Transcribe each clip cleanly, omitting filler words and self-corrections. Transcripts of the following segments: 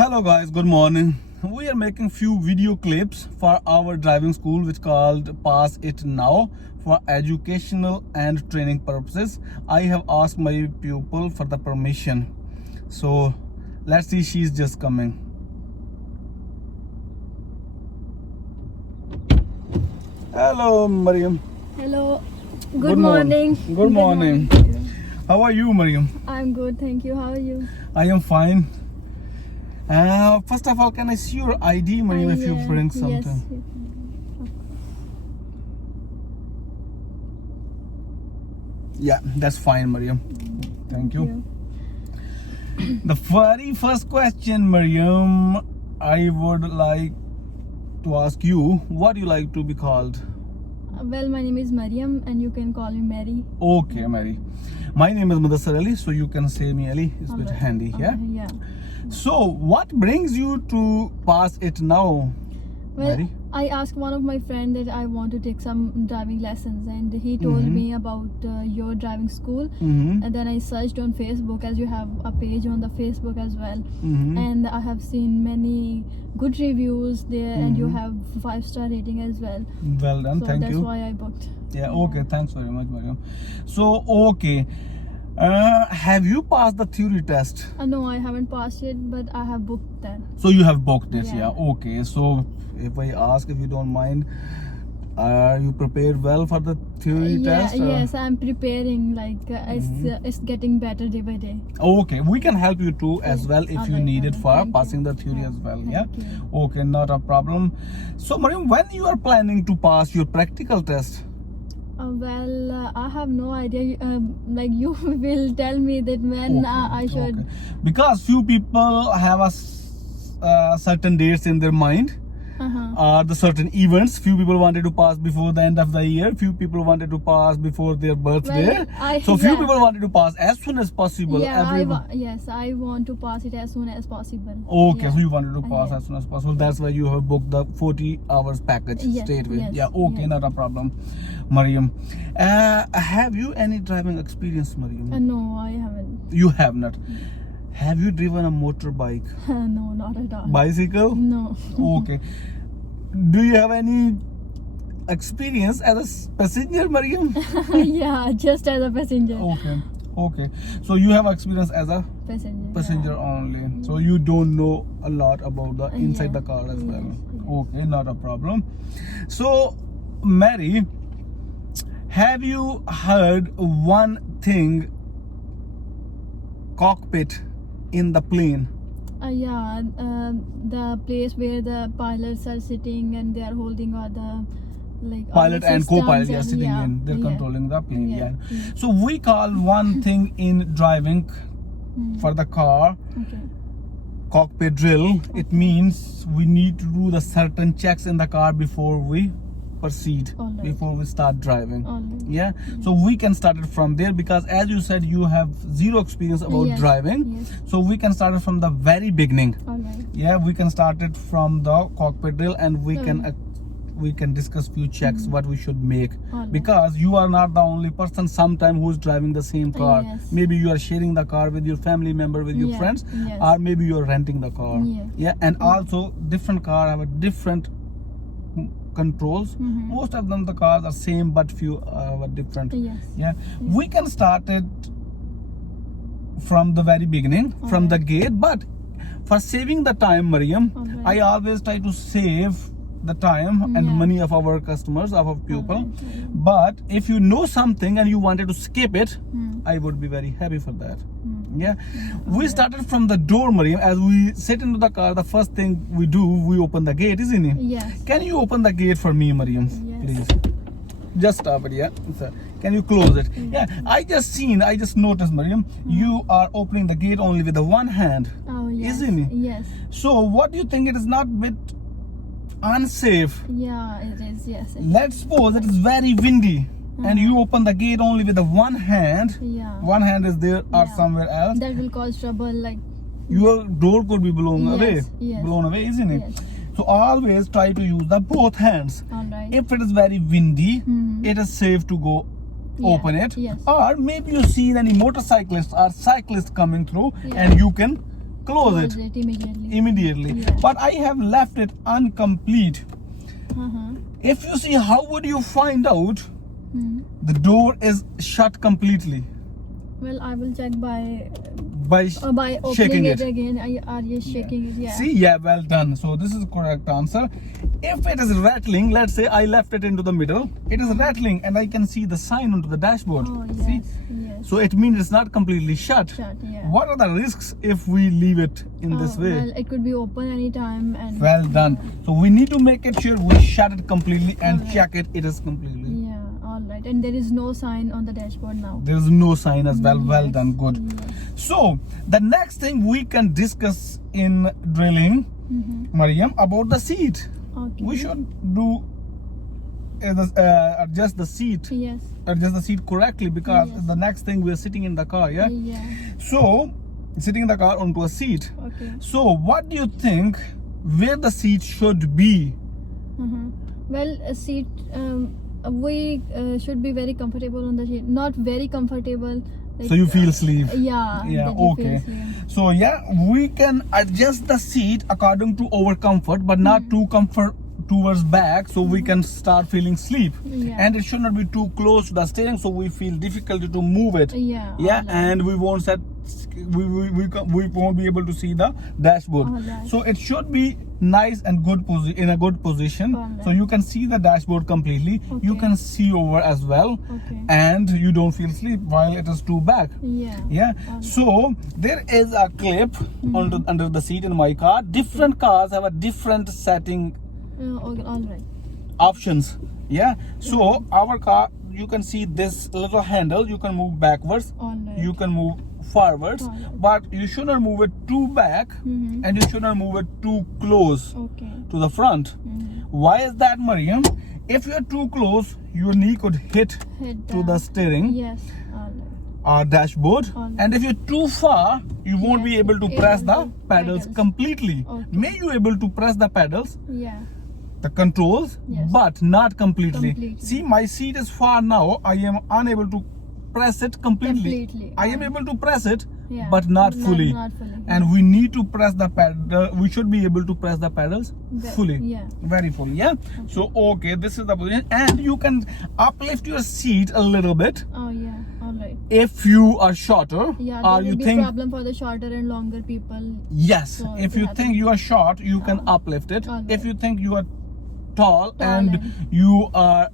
Hello guys, good morning. We are making few video clips for our driving school which called Pass It Now for educational and training purposes. I have asked my pupil for the permission. So let's see, she's just coming. Hello Mariam. Hello. Good morning. Good morning. How are you, Mariam? I'm good, thank you. How are you? I am fine. First of all, can I see your ID, Mariam, if you bring something? Yes. Yeah, that's fine, Mariam. Thank you. The very first question, Mariam, I would like to ask you, what do you like to be called? Well, my name is Mariam and you can call me Mary. Okay, Mary. My name is Mudassar Ali, so you can say me Ali. It's a bit handy, yeah? Yeah. So, what brings you to Pass It Now, Well, Mary? I asked one of my friends that I want to take some driving lessons, and he told me about your driving school. And then I searched on Facebook, as you have a page on the Facebook as well. And I have seen many good reviews there, and you have 5-star rating as well. Well done, So thank that's you. why I booked. Yeah, okay, thanks very much, Mariam. So, okay. Have you passed the theory test? No, I haven't passed yet, but I have booked that. So you have booked this, Yeah. okay. So if I ask, if you don't mind, are you prepared well for the theory test? Yes, I'm preparing. Like it's getting better day by day. Okay, we can help you too as well if you Alright, need it for thank passing you. the theory as well. Yeah. Thank you. Okay, not a problem. So Mariam, when you are planning to pass your practical test? I have no idea. Like you will tell me that when I should. Okay. Because few people have a certain dates in their mind. The certain events. Few people wanted to pass before the end of the year. Few people wanted to pass before their birthday. So few people wanted to pass as soon as possible. Yes, I want to pass it as soon as possible. Okay, Yeah. so you wanted to pass as soon as possible. That's why you have booked the 40 hours package straight away. Yes, Yeah, okay, not a problem. Mariam, have you any driving experience, Mariam? No, I haven't. You have not. Have you driven a motorbike? No, not at all. Bicycle? No. Okay. Do you have any experience as a passenger, Mariam? Yeah, just as a passenger. Okay. So you have experience as a Passenger. only. So you don't know a lot about the inside the car as well. Yes. Okay, not a problem. So, Mary, have you heard one thing? Cockpit in the plane. The place where the pilots are sitting and they are holding all the Pilot and co-pilot are sitting yeah, in. They're controlling the plane. Yeah. So we call one thing in driving for the car Okay. cockpit drill. It means we need to do the certain checks in the car before we proceed, Alright. before we start driving. Alright. Yeah. So we can start it from there because as you said, you have zero experience about Yes. driving. Yes. So we can start it from the very beginning. Alright. Yeah, we can start it from the cockpit drill and we can discuss few checks what we should make. Alright. Because you are not the only person sometime who's driving the same car. Yes. Maybe you are sharing the car with your family member, with your Yeah, friends, yes. or maybe you are renting the car. Yeah. And also different car have a different controls. Most of them the cars are same but few are different. Yes. Yeah, we can start it from the very beginning, from the gate, but for saving the time, Mariam, Alright. I always try to save the time and money of our customers, of our people. But if you know something and you wanted to skip it, I would be very happy for that. Yeah, we started from the door, Mariam. As we sit into the car, the first thing we do, we open the gate, isn't it? Yes. Can you open the gate for me, Mariam? Yes. Please. Just stop it, yeah. Sir. Can you close it? Yeah, I just noticed, Mariam, you are opening the gate only with the one hand. Oh, yes. Isn't it? Yes. So what do you think? It is not bit unsafe? Yeah, it is. Yes. Let's suppose it is very windy and you open the gate only with the one hand. Yeah. One hand is there or Yeah. somewhere else. That will cause trouble. Like. Your door could be blown Yes, away. yes. Blown away, isn't it? Yes. So always try to use the both hands. Alright. If it is very windy, it is safe to go open it. Yes. Or maybe you see any motorcyclists or cyclists coming through Yeah. and you can close it immediately. Yeah. But I have left it incomplete. If you see, how would you find out the door is shut completely? Well, I will check by By opening shaking it it. again. Are you shaking it? Yeah. See, yeah, well done. So this is the correct answer. If it is rattling, let's say I left it into the middle, it is rattling and I can see the sign onto the dashboard. Oh, yes. See? Yes. So it means it's not completely shut. Shut, yeah. What are the risks if we leave it in this way? Well, it could be open anytime and Well done. So we need to make it sure we shut it completely and Alright. check it. It is completely. yeah, all right. And there is no sign on the dashboard now. There is no sign as well. Well Yes, done. Good. yes. So the next thing we can discuss in drilling, Mariam, about the seat. Okay. We should do adjust the seat. Yes. Adjust the seat correctly, because Yes. the next thing we are sitting in the car. Yeah. Yeah. So sitting in the car onto a seat. Okay. So what do you think where the seat should be? Well, a seat. We should be very comfortable on the seat. Not very comfortable. Like, So you feel sleep. Yeah. Yeah, that you feel okay. sleep. So yeah, we can adjust the seat according to our comfort, but not too comfort towards back, so we can start feeling sleep. Yeah. And it should not be too close to the steering, so we feel difficulty to move it. Yeah. Yeah, alright. and we won't set. We won't be able to see the dashboard. Alright. So it should be nice and good in a good position, Alright. so you can see the dashboard completely. You Okay. can see over as well, Okay. and you don't feel sleep while it is too back. Yeah. Yeah. Alright. So there is a clip under the seat in my car. Different cars have a different setting Okay, all right. options. Yeah. So our car, you can see this little handle. You can move backwards. All right. You can move forwards, Alright. but you should not move it too back, and you should not move it too close Okay. to the front. Why is that, Mariam? If you are too close, your knee could hit Hit to the steering Yes. All right. or dashboard, Alright. and if you're too far, you won't be Yes, able to able press the to pedals pedals. completely. Okay. May you able to press the pedals, Yeah. the controls, Yes. but not completely. Completely. See, my seat is far now. I am unable to press it completely. I am able to press it, Yeah. but not fully. Not fully. And we need to press the pedal. We should be able to press the pedals fully. Yeah. Very fully. Yeah. So okay, this is the position, and you can uplift your seat a little bit Oh yeah. All right. if you are shorter, Yeah. or There you will be think. problem for the shorter and longer people. Yes, So if they you have think to- you are short, you can uplift it. Alright. If you think you are tall and and- you are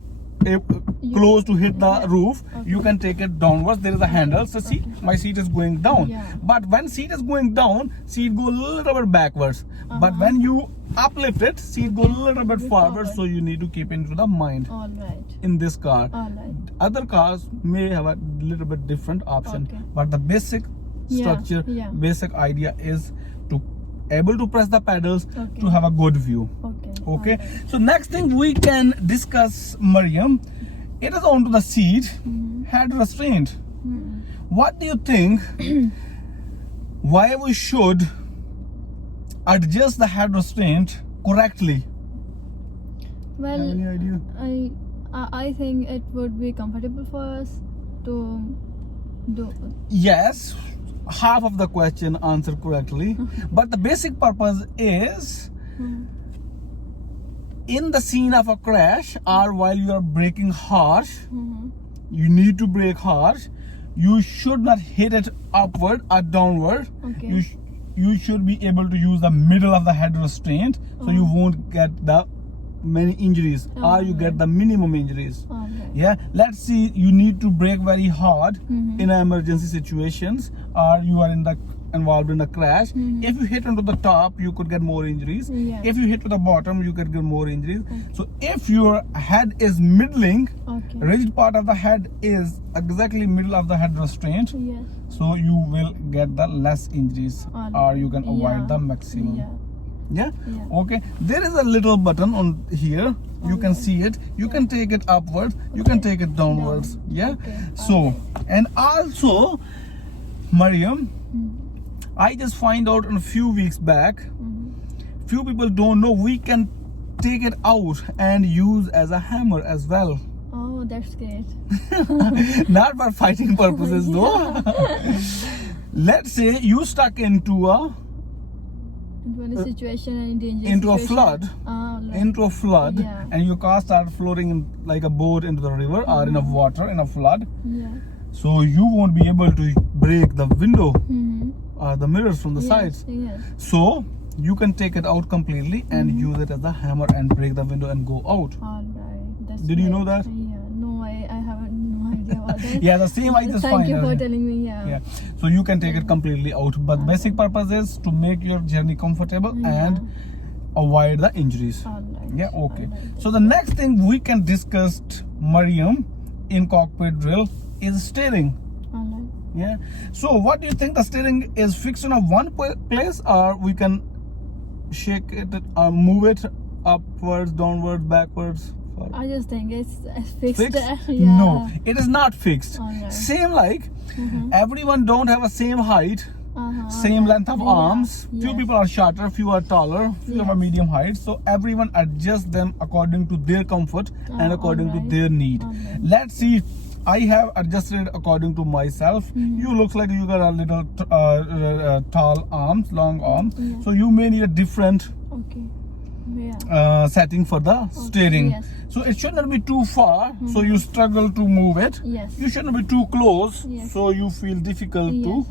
close to hit the Yeah. roof, Okay. you can take it downwards. There is a handle. So see, Okay. my seat is going down. Yeah. But when seat is going down, seat go a little bit backwards. But when you uplift it, seat go a little bit forward. forward. So you need to keep into the mind All right. in this car. All right. Other cars may have a little bit different option, Okay. but the basic Yeah, structure, yeah. basic idea is to able to press the pedals Okay. to have a good view. Okay. Okay. Alright. So next thing we can discuss, Mariam, it is onto the seat, head restraint. What do you think? Why we should adjust the head restraint correctly? Well, Have any idea? I think it would be comfortable for us to do. Yes, half of the question answered correctly, but the basic purpose is in the scene of a crash or while you are braking harsh, you need to brake harsh. You should not hit it upward or downward. Okay. You should be able to use the middle of the head restraint, so you won't get the many injuries, or you get the minimum injuries. All right. Yeah, let's see, you need to brake very hard in emergency situations, or you are involved in a crash. If you hit onto the top, you could get more injuries. Yeah. If you hit to the bottom, you could get more injuries. So if your head is middling, Okay. rigid part of the head is exactly middle of the head restraint, Yes. so you will get the less injuries, All or right. you can avoid Yeah. the maximum. Yeah. Yeah. Yeah. Okay, there is a little button on here. You can see it. You can take it upwards, you can take it downwards. Yeah. Okay. So, and also, Mariam, I just find out a few weeks back, few people don't know we can take it out and use as a hammer as well. Oh, that's great. Not for fighting purposes though. Let's say you stuck into a When a situation and dangerous into a situation. flood, Like, into a flood, Yeah. and your car starts floating in like a boat into the river or in a water in a flood, Yeah. so you won't be able to break the window Mm-hmm. or the mirrors from the Yes, sides. Yes. So you can take it out completely and use it as a hammer and break the window and go out. All right. That's Did you know great. that? Yeah. No, I haven't no idea about that. Yeah, the same I just Thank find you for out. telling me. Yeah. Yeah, so you can take it completely out, but the basic purpose is to make your journey comfortable and avoid the injuries. All right. Yeah, okay. All right. So the next thing we can discuss, Mariam, in cockpit drill is steering. All right. Yeah. So what do you think, the steering is fixed in a one place, or we can shake it or move it upwards, downwards, backwards? I just think it's fixed. Fixed? Yeah. No, it is not fixed. Alright. Same like everyone don't have a same height, same alright. length of Yeah, arms. Few yes. people are shorter, few are taller, few have a Yes. medium height. So everyone adjusts them according to their comfort and according to alright. their need. Alright. Let's see. I have adjusted according to myself. You looks like you got a little tall arms, long arms. Yeah. So you may need a different Okay. Yeah. setting for the steering. Yes. So it should not be too far, so you struggle to move it. Yes. You should not be too close, Yes. so you feel difficult Yes. to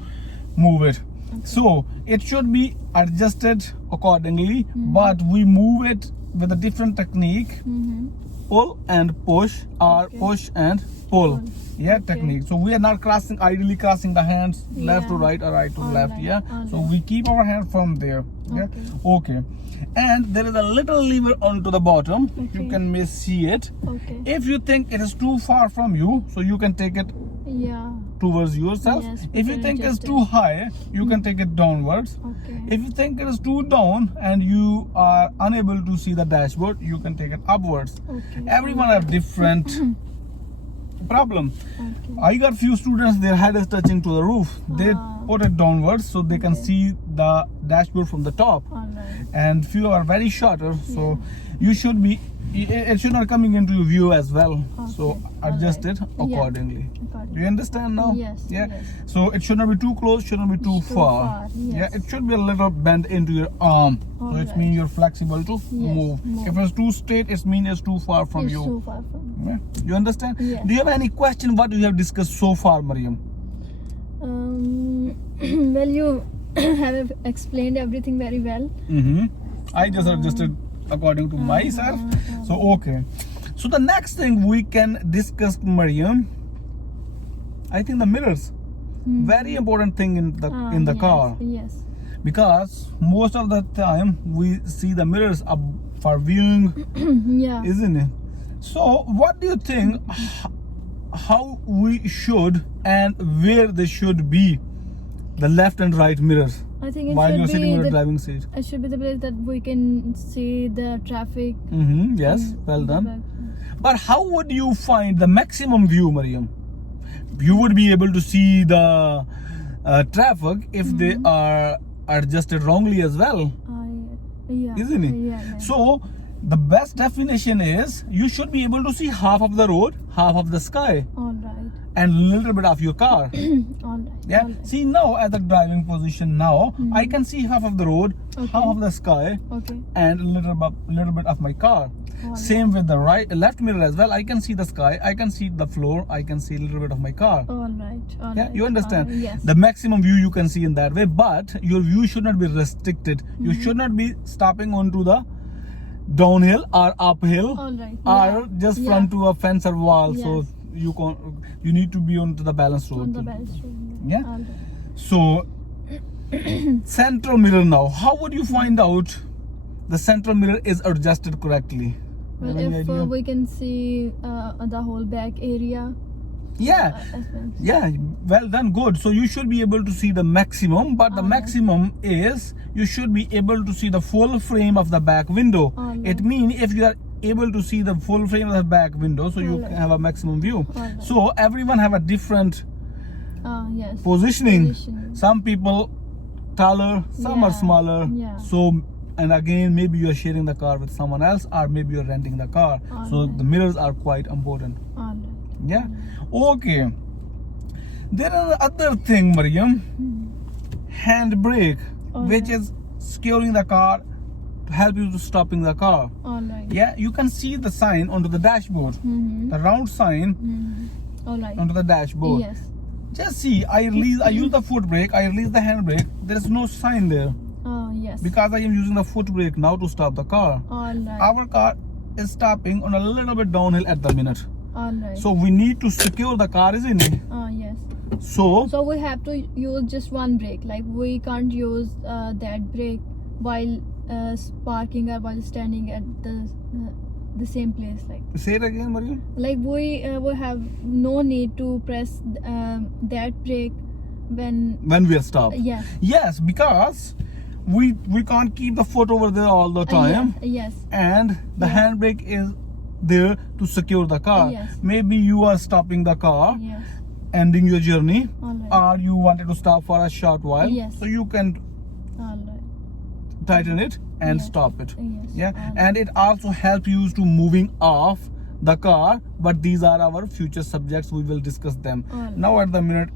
move it. So it should be adjusted accordingly, but we move it with a different technique. Mm-hmm. Pull and push, or Okay. push and pull. Yeah, Okay. technique. So we are not crossing, ideally crossing the hands left to Yeah. right or right to All left. right, Yeah. all So right. we keep our hand from there. Yeah. Okay. And there is a little lever onto the bottom. You Okay. can may see it. Okay. If you think it is too far from you, so you can take it Yeah. towards yourself. Yes, If we you can think it's adjust too it. high, you can take it downwards. Okay. If you think it is too down and you are unable to see the dashboard, you can take it upwards. Okay. Everyone have different problem. Okay. I got few students, their head is touching to the roof. They put it downwards so they can Okay. see the dashboard from the top. All right. And few are very shorter, so you should be, it should not coming into your view as well. So Okay. adjust Alright. it accordingly. Got Do it. you understand now? Yes, Yeah. yes. So it should not be too close, should not be too Too far. far, yes. Yeah, it should be a little bend into your arm. So it Alright. means you're flexible to Yes, move. move. If it's too straight, it means it's too far from It's you. too far from. Yeah. You understand? Yes. Do you have any question what we have discussed so far, Mariam? Well, you have explained everything very well. I just adjusted according to myself. So okay. So the next thing we can discuss, Mariam, I think the mirrors. Very important thing in the Yes, car, Yes. because most of the time we see the mirrors up for viewing, Yeah. isn't it? So what do you think, how we should and where they should be, the left and right mirrors, I think it while should you're be sitting in the the, driving seat? it should be the place that we can see the traffic. Yes, well the done. back. But how would you find the maximum view, Mariam? You would be able to see the traffic if they are adjusted wrongly as well, Yeah. isn't it? Yeah. So the best definition is you should be able to see half of the road, half of the sky, All right. and a little bit of your car. All right. Yeah. All right. See, now at the driving position now, I can see half of the road, Okay. half of the sky, Okay. and a little bit of my car. All Same with the left mirror as well. I can see the sky, I can see the floor, I can see a little bit of my car. All right. All Yeah, right. you understand? Yes. The maximum view you can see in that way, but your view should not be restricted. You should not be stopping onto the downhill or uphill All right. or just Yeah. front to a fence or wall. So Yes. you need to be onto the balanced road. On the too. best road. Yeah. All right. So central mirror now. How would you find out the central mirror is adjusted correctly? Well, Have any if idea? we can see the whole back area. Yeah. As well. Yeah, well done, good. So you should be able to see the maximum, but the Alright. maximum is you should be able to see the full frame of the back window. Alright. It means if you are able to see the full frame of the back window, so you Alright. can have a maximum view. Alright. So everyone have a different Yes. positioning. Positioning. Some people taller, some are Yeah, smaller. yeah. So, and again, maybe you are sharing the car with someone else, or maybe you're renting the car. So Alright. the mirrors are quite important. All right. Yeah. Okay. There are other thing, Mariam. Handbrake, which is securing the car to help you to stopping the car. All right. Yeah, you can see the sign onto the dashboard, the round sign All right. onto the dashboard. Yes. Just see, I use the foot brake, I release the hand brake. There is no sign there Oh, yes. because I am using the foot brake now to stop the car. All right. Our car is stopping on a little bit downhill at the minute. All right. So we need to secure the car, isn't it? Oh, yes. So We have to use just one brake. Like we can't use that brake while parking or while standing at the same place. say it again, Mariam. Like we have no need to press that brake when. When we are stopped. Yeah. Yes, because we can't keep the foot over there all the time, Yes. and the handbrake is there to secure the car. Yes. Maybe you are stopping the car, Yes. ending your journey, All right. or you wanted to stop for a short while. Yes. So you can All right. tighten it and Yes. stop it. Yes. Yeah, All right. and it also helps you to moving off the car. But these are our future subjects. We will discuss them. All right. Now at the minute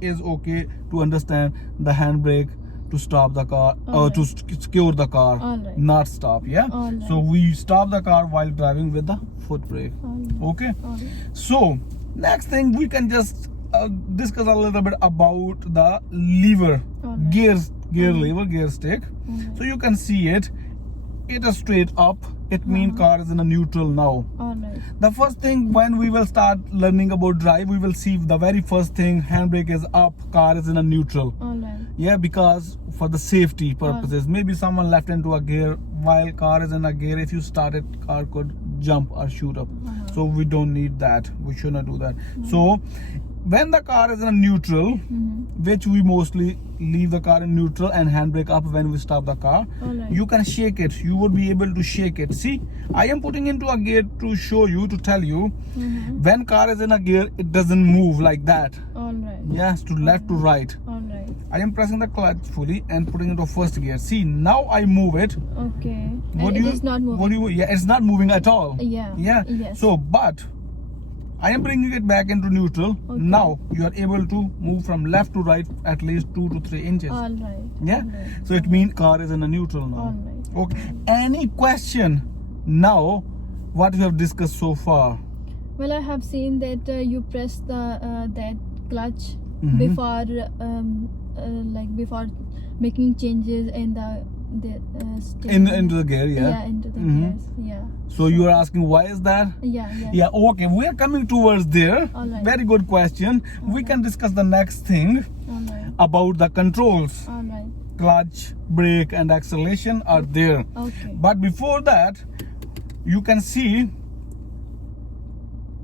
is okay to understand the handbrake to stop the car All or to right. secure the car, All right. not stop. Yeah. All right. So we stop the car while driving with the foot brake. All right. Okay. All right. So next thing we can just discuss a little bit about the lever, Alright. gear lever, gear stick. So you can see it is straight up. It means car is in a neutral now. All right. The first thing when we will start learning about drive, we will see the very first thing, handbrake is up, car is in a neutral. All right. Yeah, because for the safety purposes, maybe someone left into a gear while car is in a gear. If you start it, car could jump or shoot up. So we don't need that. We should not do that. So when the car is in a neutral, which we mostly leave the car in neutral and handbrake up when we stop the car, Alright. you can shake it. You would be able to shake it. See, I am putting into a gear to show you, to tell you, when car is in a gear, it doesn't move like that. All right. Yes, to left to right. All right. I am pressing the clutch fully and putting into first gear. See, now I move it. Okay. What And do it you? is not moving. What do you? Yeah, it's not moving at all. Yeah. Yeah. Yes. So, but I am bringing it back into neutral. Okay. Now you are able to move from left to right at least 2 to 3 inches. All right. Yeah. All right. So it means car is in a neutral now. All right. Okay. Any question now? What we have discussed so far? Well, I have seen that you press the that clutch before before making changes in the steering. Into the gear, yeah. Yeah, into the gears. Yeah. So you are asking why is that? Yeah. Yeah. Yeah, okay, we are coming towards there. Alright. Very good question. We can discuss the next thing All right. about the controls. All right. Clutch, brake and acceleration are there. Okay. But before that, you can see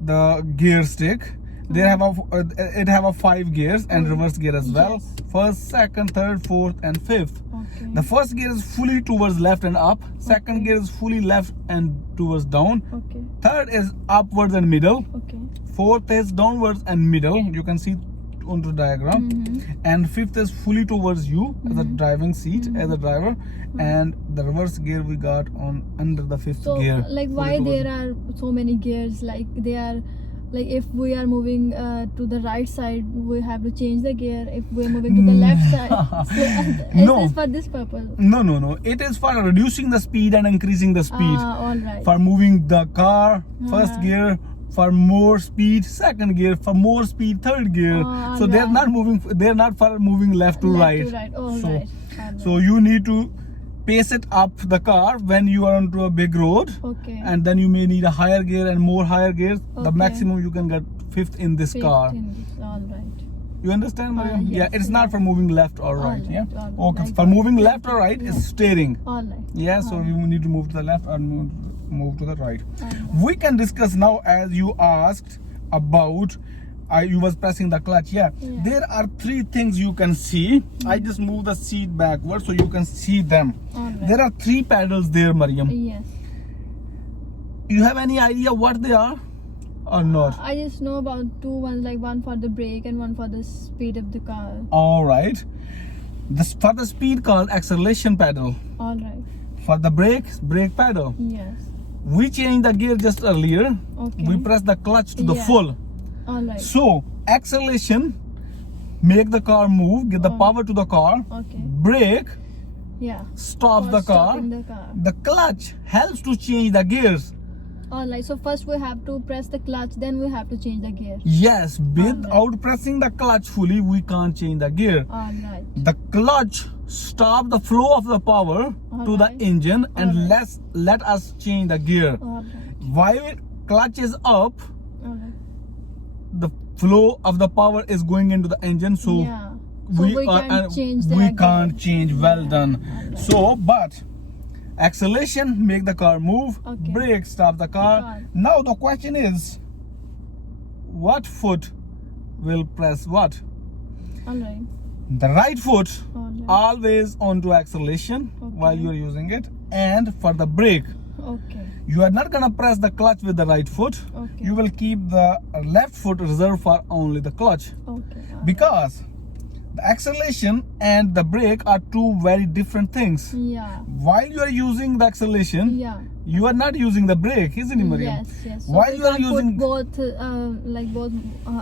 the gear stick. They have it have a 5 gears and reverse gear as well. Yes. First, second, third, fourth and fifth. Okay. The first gear is fully towards left and up. Second Okay. gear is fully left and towards down. Okay. Third is upwards and middle. Okay. Fourth is downwards and middle. You can see on the diagram. And fifth is fully towards you as a driving seat as a driver. And the reverse gear we got on under the fifth So, gear. like, fully why towards- there are so many gears? Like, they are, like, if we are moving to the right side, we have to change the gear. If we're moving to the left side, so, No. is this for this purpose? No. It is for reducing the speed and increasing the speed. All right. For moving the car, first gear. For more speed, second gear. For more speed, third gear. So they're right. not moving. They're not for moving left to right. Left to right. All So- right. All right. So you need to pace it up the car when you are onto a big road, Okay. and then you may need a higher gear and more higher gears. The Okay. maximum you can get fifth in this car. 15. All right. You understand, Mariam? yes, Yeah, it's not for moving left or right. right, Yeah. all right. Okay. I For got moving it. left or right is steering. All right. Yeah. So you need to move to the left or move to the right. All right. We can discuss now, as you asked about. You was pressing the clutch. Yeah. There are 3 things you can see. I just move the seat backward so you can see them. All right. There are 3 pedals there, Mariam. Yes. You have any idea what they are or not? I just know about 2 ones, like one for the brake and one for the speed of the car. All right. For the speed called acceleration pedal. All right. For the brake pedal. Yes. We changed the gear just earlier. Okay. We press the clutch to the Yeah. full. All right. So acceleration make the car move, get the power to the car. Okay. Brake Yeah. stops For the car. stopping the car. The clutch helps to change the gears. Alright, so first we have to press the clutch, then we have to change the gear. Yes, without Alright. pressing the clutch fully, we can't change the gear. Alright. The clutch stops the flow of the power to the Alright. engine and Alright. let us change the gear. Alright. While clutch is up, Alright. the flow of the power is going into the engine, so Yeah. So we can't change the we gear. can't change. Well Yeah. done. Alright. So, but acceleration make the car move, Okay. brake stop the car. Car. Now the question is, what foot will press what? Alright. The right foot Alright. always onto acceleration Okay. while you are using it, and for the brake Okay. you are not gonna press the clutch with the right foot. Okay. You will keep the left foot reserved for only the clutch, Okay. Alright. because the acceleration and the brake are two very different things. Yeah. While you are using the acceleration, Yeah. you are not using the brake, isn't it, Mariam? Yes, yes. So While we you are can't using put both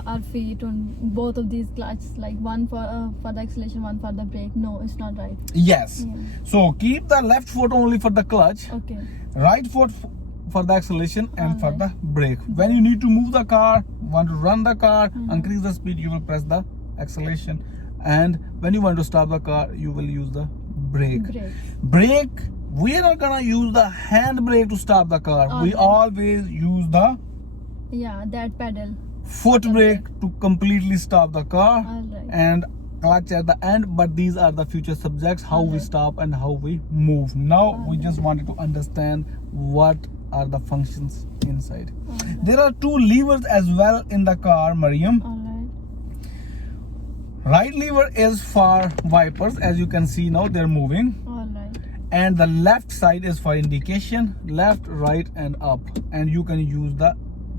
our feet on both of these clutches, like one for the acceleration, one for the brake. No, it's not right. yes, Yeah. so keep the left foot only for the clutch, Okay. right foot for the acceleration, and for Alright. the brake. When you need to move the car, want to run the car, Mhm. increase the speed, you will press the acceleration, and when you want to stop the car, you will use the brake. Brake. We are not gonna use the hand brake to stop the car. We Alright. always use the Yeah, that pedal. foot brake to completely stop the car, Alright. and clutch at the end. But these are the future subjects, how we Alright. stop and how we move. Now we Alright. just wanted to understand what are the functions inside. Alright. There are two levers as well in the car, Mariam. Alright. Right lever is for wipers, as you can see now they're moving, Alright. and the left side is for indication, left, right, and up. And you can use the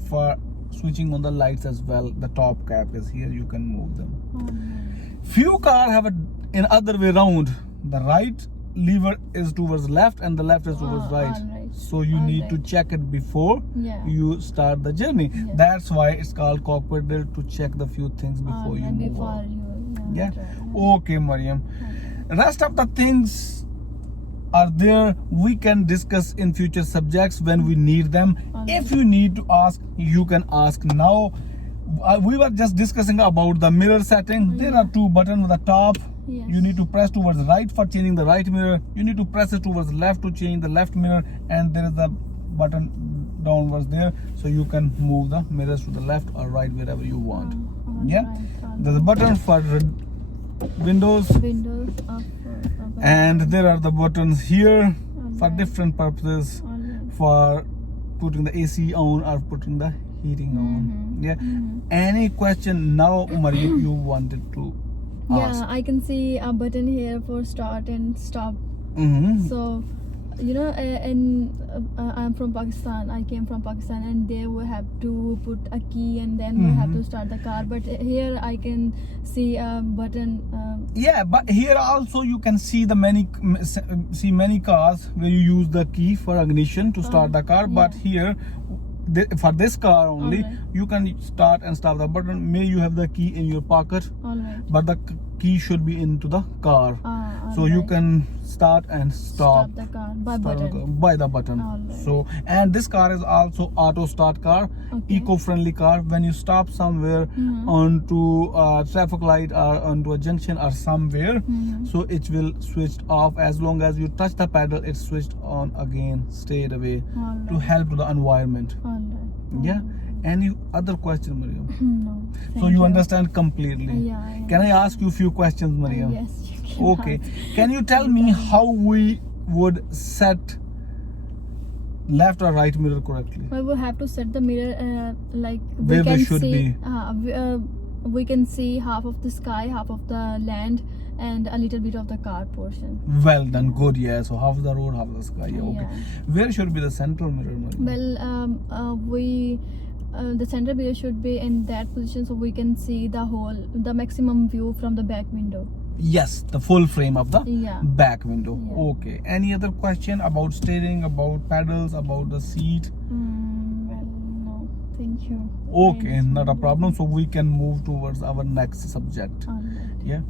for switching on the lights as well. The top cap is here, you can move them. Alright. Few cars have it in other way round. The right lever is towards left and the left is towards right. Alright. So you need to Alright. check it before Yeah. you start the journey. Yeah. That's why it's called cockpit drill, to check the few things before you Alright, move before on. you. Yeah. Right. Okay, Mariam. Rest of the things are there, we can discuss in future subjects when we need them. Alright. If you need to ask, you can ask now. We were just discussing about the mirror setting. There are two buttons at the top. Yes. You need to press towards right for changing the right mirror. You need to press it towards left to change the left mirror, and there is a button downwards there, so you can move the mirrors to the left or right, wherever you want. Yeah. There's a button for windows, Windows up. and there are the buttons here for Alright. different purposes, Alright. for putting the AC on or putting the heating on. Yeah. Any question now, Mariam, you wanted to ask? Yeah, I can see a button here for start and stop. Mm-hmm. So, you know, I'm from Pakistan. I came from Pakistan, and there we have to put a key, and then we have to start the car. But here I can see a button. Yeah, but here also you can see the many cars where you use the key for ignition to start the car. But here, for this car only, Alright. you can start and stop the button. May you have the key in your pocket, All right. but the key should be into the car, so you can start and stop the car by start the button. car by the button. Alright. So, and this car is also auto start car, Okay. eco-friendly car. When you stop somewhere onto a traffic light or onto a junction or somewhere, so it will switch off. As long as you touch the pedal, it's switched on again straight away Alright. to help to the environment. All right. Yeah. Any other question, Mariam? No. So thank you understand completely. Yeah. Can I ask you a few questions, Mariam? Yes. You can Okay. ask. Can you tell me how we would set left or right mirror correctly? Well, we have to set the mirror like Where we they can should see. be. We can see half of the sky, half of the land, and a little bit of the car portion. Well done, good. Yeah. So half the road, half the sky. Yeah. Okay. Yeah. Where should be the central mirror, Mariam? Well, the center mirror should be in that position, so we can see the maximum view from the back window. Yes, the full frame of the Yeah. back window. Yeah. Okay. Any other question about steering, about pedals, about the seat? Well, no, thank you. Okay, not a problem. So we can move towards our next subject. All right. Yeah.